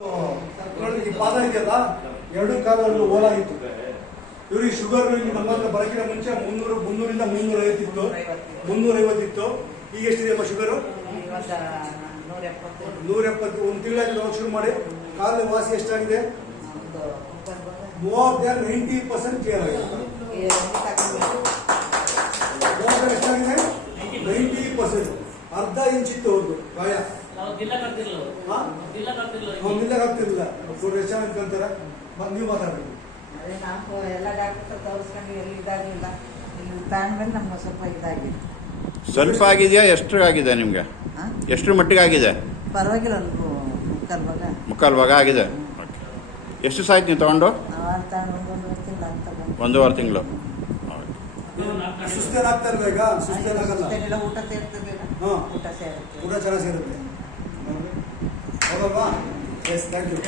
ಈ ಪಾದ ಇದೆಯಲ್ಲ ಎರಡು ಕಾಲಗಳು ಓಲಾಗಿತ್ತು. ಇವ್ರಿಗೆ ಶುಗರ್ ಇಲ್ಲಿ ನಮ್ಮ ಹತ್ರ ಬರಕಿನ ಮುಂಚೆ 300ರಿಂದ 350 ಇತ್ತು, 350 ಇತ್ತು. ಈಗ ಎಷ್ಟಿದೆಯಮ್ಮ ಶುಗರು? 170. ಒಂದು ತಿಂಗಳಾಗಿ ಶುರು ಮಾಡಿ ಕಾಲ ವಾಸಿ ಎಷ್ಟಾಗಿದೆ? ಮೋರ್ ದನ್ 90% ಕ್ಲಿಯರ್ ಆಗಿದೆ. ಎಷ್ಟಾಗಿದೆ? 90%. ಅರ್ಧ ಇಂಚ್ ಇತ್ತು ಅವ್ರದ್ದು ಗಾಯ. ಆಗ್ತಿರ್ಲಿಲ್ಲ. ಎಷ್ಟು ಜನ ಅಂತಾರ ನೀವು ಮಾತಾಡ್ಬೇಕು. ಎಲ್ಲ ಡಾಕ್ಟರ್ ತೋರಿಸ್ಕೊಂಡು ಎಲ್ಲಿ ಇದಾಗಿಲ್ಲ, ಇಲ್ಲಿ ತಗೊಂಡ್ಮೇಲೆ ನಮ್ಗೆ ಸ್ವಲ್ಪ ಇದಾಗಿದೆ. ಸ್ವಲ್ಪ ಆಗಿದೆಯಾ? ಎಷ್ಟು ಆಗಿದೆ ನಿಮ್ಗೆ? ಎಷ್ಟು ಮಟ್ಟಿಗೆ ಆಗಿದೆ? ಪರವಾಗಿಲ್ಲ, ಮುಕ್ಕಾಲು ಭಾಗ ಆಗಿದೆ. ಎಷ್ಟು ಸಾಯ್ತು ನೀವು ತಗೊಂಡು? ಒಂದೂವರೆ ತಿಂಗಳು. ಸುಸ್ತೇನಾಗ್ತಾ ಇರ್ಬೇಕಾ? ಸುಸ್ತೇನಾಗಲ್ಲ, ಊಟ ಸೇರ್ತದೆ, ಊಟ ಸೇರುತ್ತೆ, ಊಟ ಚೆನ್ನಾಗಿ ಸೇರುತ್ತೆ. ಹೌದಲ್ವಾ? Yes, thank you.